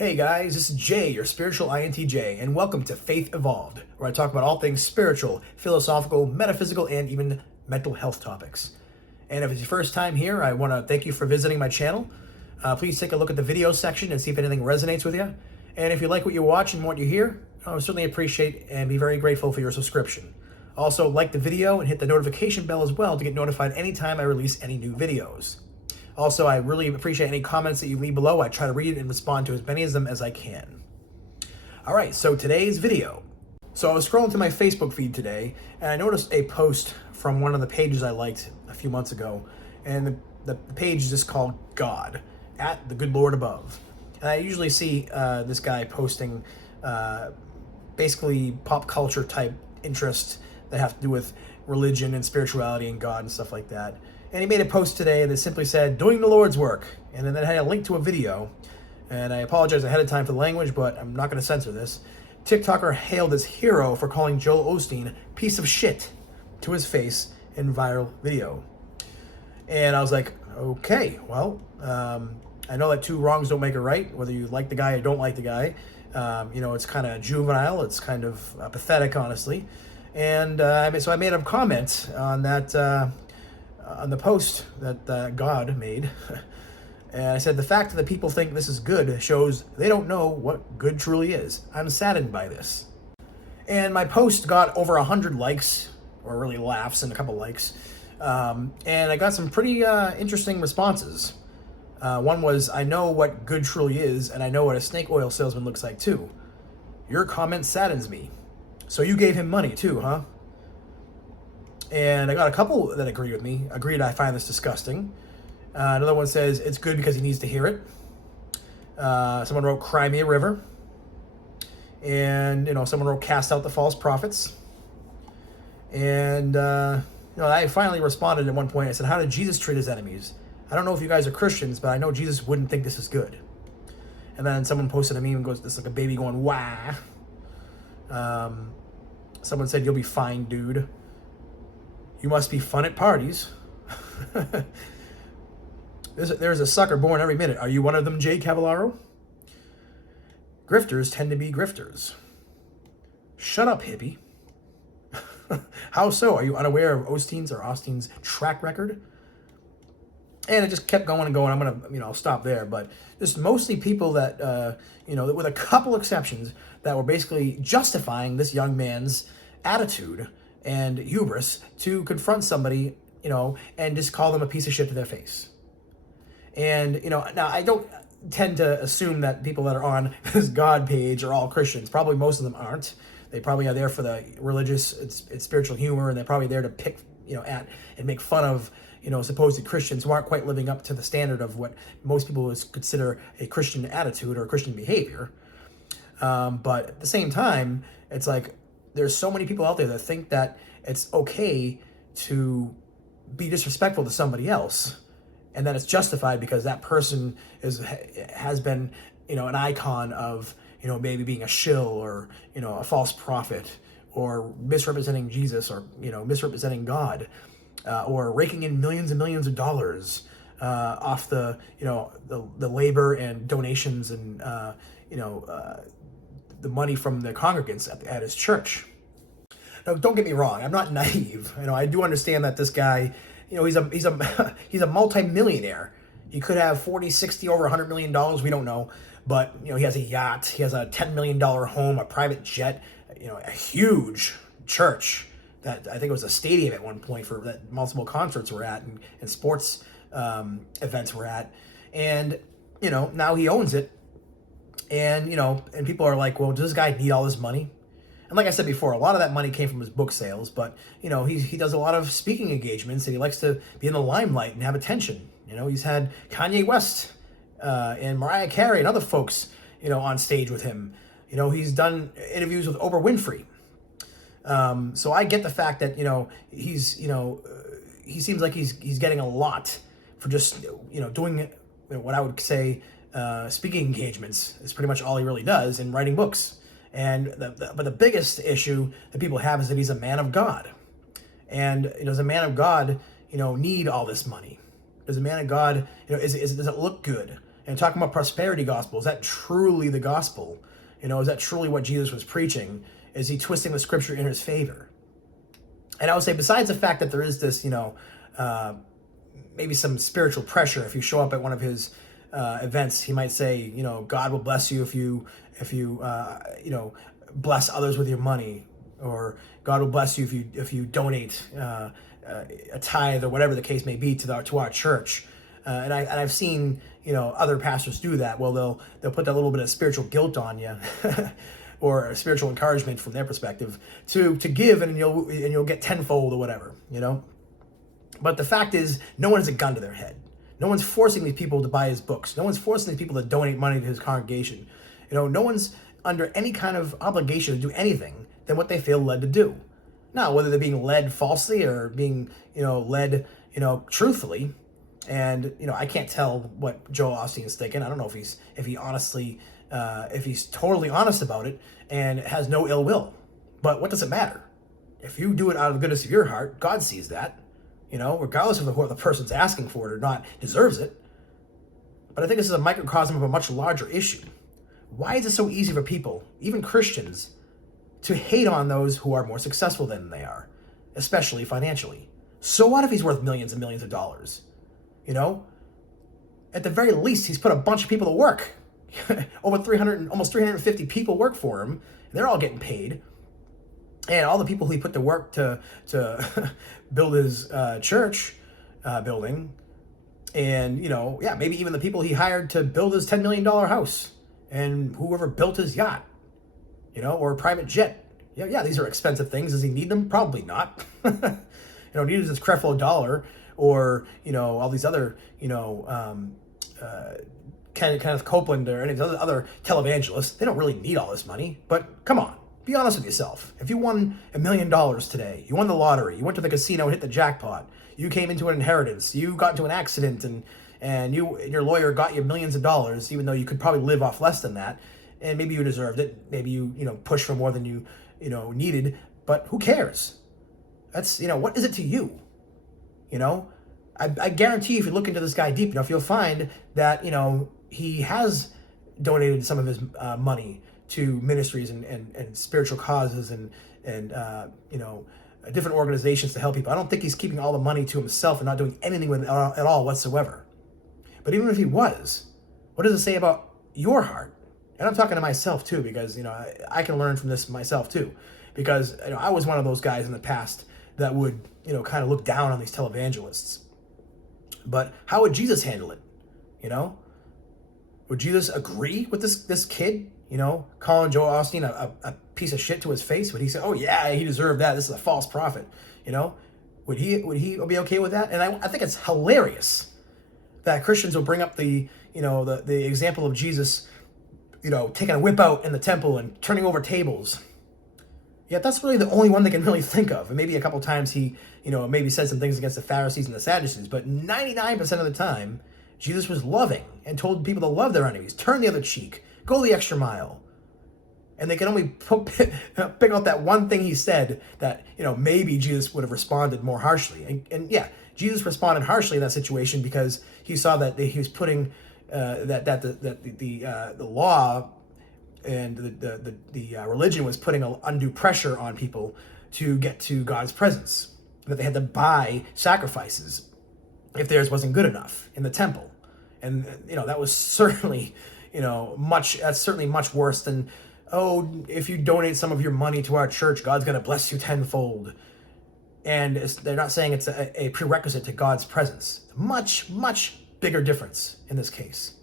Hey guys, this is Jay, your spiritual INTJ, and welcome to Faith Evolved, where I talk about all things spiritual, philosophical, metaphysical, and even mental health topics. And if it's your first time here, I want to thank you for visiting my channel. Please take a look at the video section and see if anything resonates with you. And if you like what you watch and what you hear, I would certainly appreciate and be very grateful for your subscription. Also, like the video and hit the notification bell as well to get notified anytime I release any new videos. Also, I really appreciate any comments that you leave below. I try to read and respond to as many of them as I can. All right, so today's video. So I was scrolling through my Facebook feed today, and I noticed a post from one of the pages I liked a few months ago, and the page is just called God, at the good Lord above. And I usually see this guy posting basically pop culture type interests that have to do with religion and spirituality and God and stuff like that. And he made a post today that simply said, doing the Lord's work. And then it had a link to a video. And I apologize ahead of time for the language, but I'm not going to censor this. TikToker hailed his hero for calling Joel Osteen piece of shit to his face in viral video. And I was like, okay, well, I know that two wrongs don't make a right, whether you like the guy or don't like the guy. It's kind of juvenile. It's kind of pathetic, honestly. And so I made a comment on that, on the post that God made. And I said, the fact that people think this is good shows they don't know what good truly is. I'm saddened by this. And my post got over 100 likes, or really laughs and a couple likes. And I got some pretty interesting responses. One was, I know what good truly is, and I know what a snake oil salesman looks like too. Your comment saddens me. So you gave him money too, huh? And I got a couple that agreed with me. Agreed I find this disgusting. Another one says, it's good because he needs to hear it. Someone wrote, cry me a river. And, someone wrote, cast out the false prophets. And, I finally responded at one point. I said, how did Jesus treat his enemies? I don't know if you guys are Christians, but I know Jesus wouldn't think this is good. And then someone posted a meme and goes, this is like a baby going, wah. Someone said, you'll be fine, dude. You must be fun at parties. There's a sucker born every minute. Are you one of them, Jay Cavallaro? Grifters tend to be grifters. Shut up, hippie. How so? Are you unaware of Osteen's track record? And it just kept going and going. I'm gonna, I'll stop there. But just mostly people that, with a couple exceptions, that were basically justifying this young man's attitude and hubris to confront somebody, and just call them a piece of shit to their face. And, now I don't tend to assume that people that are on this God page are all Christians. Probably most of them aren't. They probably are there for the religious, it's spiritual humor, and they're probably there to pick, at and make fun of, supposed Christians who aren't quite living up to the standard of what most people would consider a Christian attitude or a Christian behavior. But at the same time, it's like, there's so many people out there that think that it's okay to be disrespectful to somebody else, and that it's justified because that person has been, an icon of, maybe being a shill or, a false prophet, or misrepresenting Jesus, or, misrepresenting God, or raking in millions and millions of dollars off the labor and donations and, the money from the congregants at his church. Now, don't get me wrong. I'm not naive. I do understand that this guy, he's a multi-millionaire. He could have 40, 60, over $100 million. We don't know. But, he has a yacht. He has a $10 million home, a private jet, a huge church that I think it was a stadium at one point for that multiple concerts were at and sports events were at. And, now he owns it. And, and people are like, well, does this guy need all this money? And like I said before, a lot of that money came from his book sales, but, he does a lot of speaking engagements, and he likes to be in the limelight and have attention. He's had Kanye West and Mariah Carey and other folks, on stage with him. He's done interviews with Oprah Winfrey. So I get the fact that, he's, he seems like he's getting a lot for just, doing what I would say, speaking engagements is pretty much all he really does, and writing books. And but the biggest issue that people have is that he's a man of God. And does a man of God, need all this money? Does a man of God, does it look good? And talking about prosperity gospel, is that truly the gospel? Is that truly what Jesus was preaching? Is he twisting the scripture in his favor? And I would say, besides the fact that there is this, maybe some spiritual pressure, if you show up at one of his events, he might say, God will bless you if you bless others with your money, or God will bless you if you donate a tithe, or whatever the case may be, to our church. And I've seen other pastors do that. Well, they'll put that little bit of spiritual guilt on you, or spiritual encouragement from their perspective to give, and you'll get tenfold or whatever. But the fact is, no one has a gun to their head. No one's forcing these people to buy his books. No one's forcing these people to donate money to his congregation. No one's under any kind of obligation to do anything than what they feel led to do. Now, whether they're being led falsely or being, led, truthfully. And, I can't tell what Joel Osteen is thinking. I don't know if he's totally honest about it and has no ill will. But what does it matter? If you do it out of the goodness of your heart, God sees that. Regardless of whether the person's asking for it or not deserves it. But I think this is a microcosm of a much larger issue. Why is it so easy for people, even Christians, to hate on those who are more successful than they are, especially financially? So what if he's worth millions and millions of dollars? At the very least, he's put a bunch of people to work. Almost 350 people work for him. They're all getting paid. And all the people he put to work to build his church building, and maybe even the people he hired to build his $10 million house, and whoever built his yacht, or a private jet. Yeah, these are expensive things. Does he need them? Probably not. Neither does Creflo Dollar, or all these other Kenneth Copeland, or any of these other televangelists. They don't really need all this money. But come on. Be honest with yourself. If you won $1 million today, you won the lottery, you went to the casino and hit the jackpot, you came into an inheritance, you got into an accident, and your lawyer got you millions of dollars, even though you could probably live off less than that, and maybe you deserved it, maybe you pushed for more than you needed, but who cares? That's what is it to you? I guarantee if you look into this guy deep enough, you'll find that he has donated some of his money to ministries and spiritual causes and different organizations to help people. I don't think he's keeping all the money to himself and not doing anything with it at all whatsoever. But even if he was, what does it say about your heart? And I'm talking to myself too, because I can learn from this myself too, because I was one of those guys in the past that would kind of look down on these televangelists. But how would Jesus handle it? Would Jesus agree with this kid? Calling Joel Osteen a piece of shit to his face? Would he say, "Oh yeah, he deserved that. This is a false prophet"? Would he be okay with that? And I think it's hilarious that Christians will bring up the example of Jesus, taking a whip out in the temple and turning over tables. Yet that's really the only one they can really think of. And maybe a couple times he, maybe said some things against the Pharisees and the Sadducees, but 99% of the time, Jesus was loving and told people to love their enemies, turn the other cheek, go the extra mile. And they can only pick out that one thing he said that, maybe Jesus would have responded more harshly. And yeah, Jesus responded harshly in that situation because he saw that he was putting the law and the religion was putting undue pressure on people to get to God's presence. That they had to buy sacrifices if theirs wasn't good enough in the temple. And, that was certainly, that's certainly much worse than, oh, if you donate some of your money to our church, God's going to bless you tenfold. And they're not saying it's a prerequisite to God's presence. Much, much bigger difference in this case.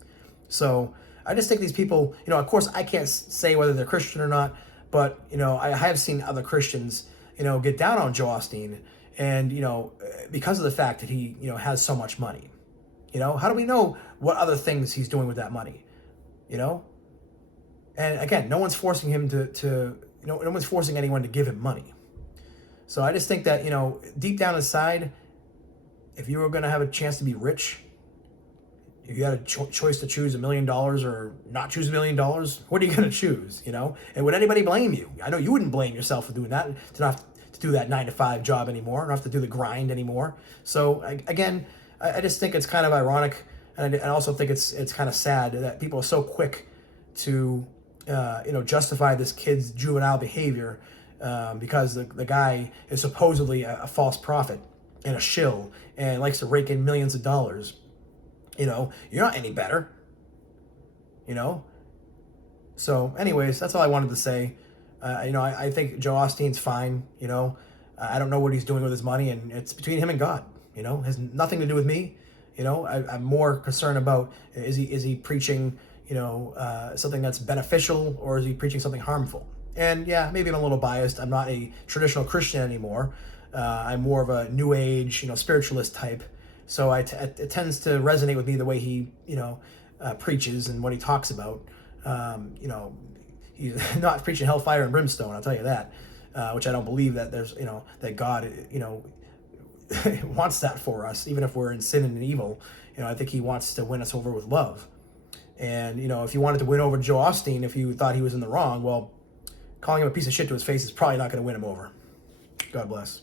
So I just think these people, of course, I can't say whether they're Christian or not, but, I have seen other Christians, get down on Joel Osteen, and, because of the fact that he, has so much money. How do we know what other things he's doing with that money? And again, no one's forcing him no one's forcing anyone to give him money. So I just think that, deep down inside, if you were going to have a chance to be rich, if you had a choice to choose $1 million or not choose $1 million, what are you going to choose? And would anybody blame you? I know you wouldn't blame yourself for doing that, to not have to do that 9-to-5 job anymore, not have to do the grind anymore. So again, I just think it's kind of ironic And I also think it's kind of sad that people are so quick to justify this kid's juvenile behavior because the guy is supposedly a false prophet and a shill and likes to rake in millions of dollars. You're not any better. So anyways, that's all I wanted to say. I think Joel Osteen's fine. I don't know what he's doing with his money, and it's between him and God. It has nothing to do with me. I'm more concerned about is he preaching something that's beneficial, or is he preaching something harmful? And yeah, maybe I'm a little biased. I'm not a traditional Christian anymore. I'm more of a New Age, spiritualist type. So it tends to resonate with me the way he preaches and what he talks about. He's not preaching hellfire and brimstone, I'll tell you that, which I don't believe that there's, that God, wants that for us, even if we're in sin and evil. I think he wants to win us over with love. And, if you wanted to win over Joel Osteen, if you thought he was in the wrong, well, calling him a piece of shit to his face is probably not going to win him over. God bless.